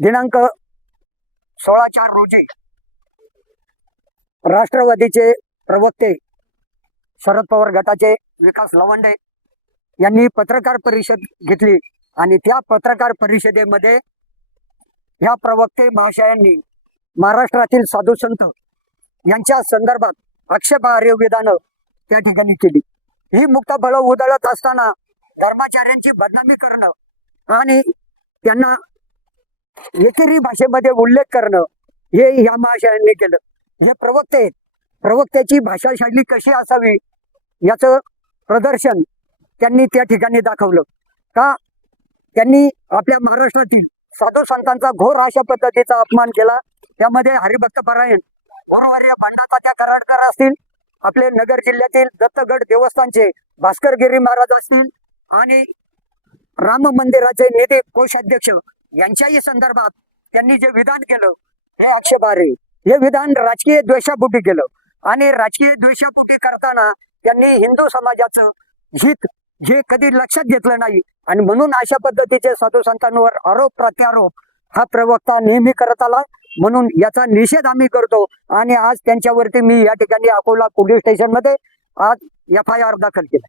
दिनांक 16/4 रोजी राष्ट्रवादीचे प्रवक्ते शरद पवार गटाचे विकास लवंडे यांनी पत्रकार परिषद घेतली आणि त्या पत्रकार परिषदेमध्ये ह्या प्रवक्ते महाशयांनी महाराष्ट्रातील साधू संत यांच्या संदर्भात आक्षेपार्ह विधानं त्या ठिकाणी केली। ही मुक्ताफळं उधळत असताना धर्माचार्यांची बदनामी करणं आणि त्यांना एकेरी भाषेमध्ये उल्लेख करणं हे या महाशयांनी केलं। हे प्रवक्त्याची भाषाशैली कशी असावी याचं प्रदर्शन त्यांनी त्या ठिकाणी दाखवलं। का त्यांनी आपल्या महाराष्ट्रातील साधू संतांचा घोर अशा पद्धतीचा अपमान केला। त्यामध्ये हरिभक्त परायण वरवर्य भांडातात्या कराडकर असतील, आपले नगर जिल्ह्यातील दत्तगड देवस्थानचे भास्करगिरी महाराज असतील आणि राम मंदिराचे निधी कोषाध्यक्ष यांच्याही संदर्भात त्यांनी जे विधान केलं हे आक्षेपार्ह। हे विधान राजकीय द्वेषापोटी केलं आणि राजकीय द्वेषापोटी करताना त्यांनी हिंदू समाजाचं हित जे कधी लक्षात घेतलं नाही आणि म्हणून अशा पद्धतीचे साधू संतांवर आरोप प्रत्यारोप हा प्रवक्ता नेहमी करत आला। म्हणून याचा निषेध आम्ही करतो आणि आज त्यांच्यावरती मी या ठिकाणी अकोला पोलीस स्टेशन मध्ये आज FIR दाखल केला।